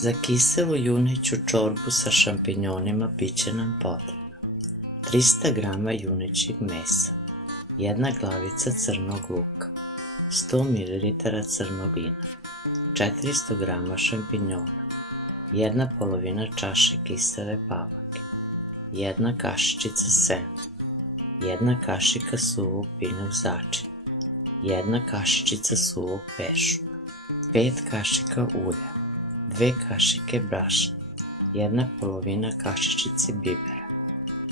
Za kiselu juneću čorbu sa šampinjonima bit će nam potrebno 300 g junećeg mesa, 1 glavica crnog luka, 100 ml crnog vina, 400 g šampinjona, 1/2 čaše kisele pavlake, 1 kašičica sena, 1 kašika suvog biljnog začina, 1 kašičica suvog pešuna, 5 kašika ulja, 2 kašike brašna, 1/2 kašičice bibera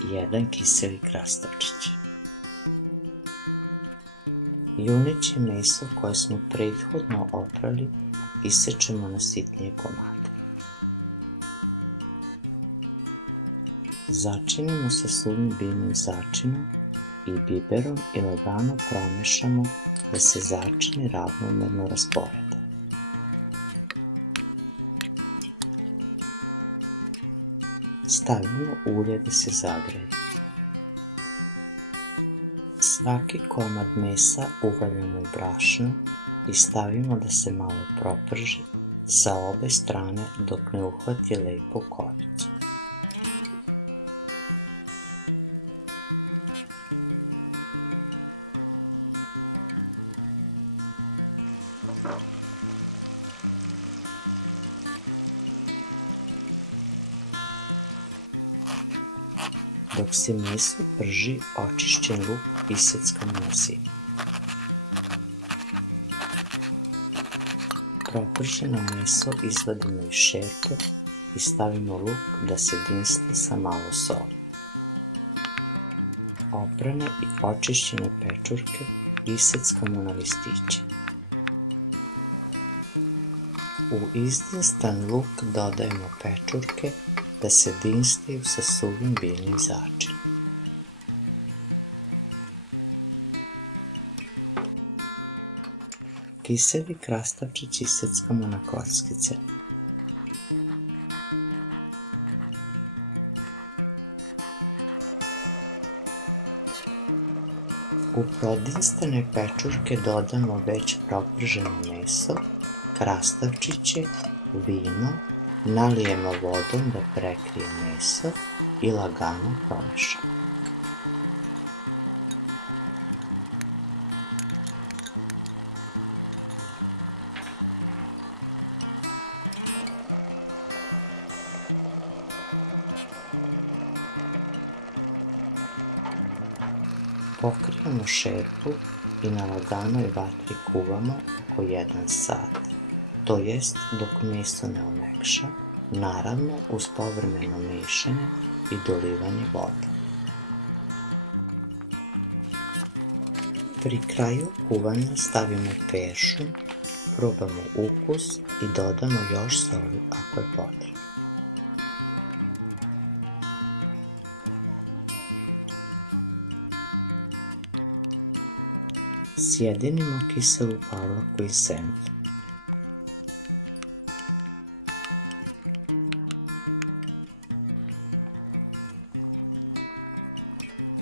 i 1 kiseli krastavčić. Juneće meso koje smo prethodno oprali isečemo na sitnije komade. Začinimo sa suvim biljnim začinom i biberom i lagano promešamo da se začini ravnomerno rasporede. Stavimo ulje da se zagreje. Svaki komad mesa uvaljamo u brašno i stavimo da se malo proprži sa obe strane dok ne uhvati lepo koricu. Dok se meso prži, očišćen luk iseckamo na sitno. Proprženo meso izvadimo iz šerpe i stavimo luk da se dinsti sa malo soli. Oprane i očišćene pečurke iseckamo na listiće. U izdinstan luk dodajemo pečurke da se dinstiju sa suvim biljnim začinom. Kiseli krastavčić iseckamo na kockice. U podinstane pečurke dodamo već proprženo meso, krastavčiće, vino, nalijemo vodom da prekrije meso i lagano promešamo. Pokrijemo šerpu i na laganoj vatri kuvamo oko 1 sat, to jest dok meso ne omekša, naravno uz povremeno mešanje i dolivanje vode. Pri kraju kuvanja stavimo peršun, probamo ukus i dodamo još soli ako je potrebno. Sjedinimo kiselu pavlaku i senfu.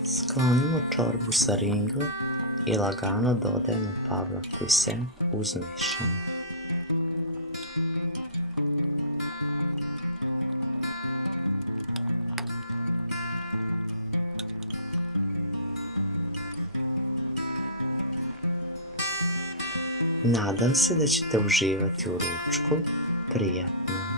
Sklonimo čorbu sa ringla i lagano dodajemo pavlaku i senf uz mešanje. Nadam se da ćete uživati u ručku. Prijatno!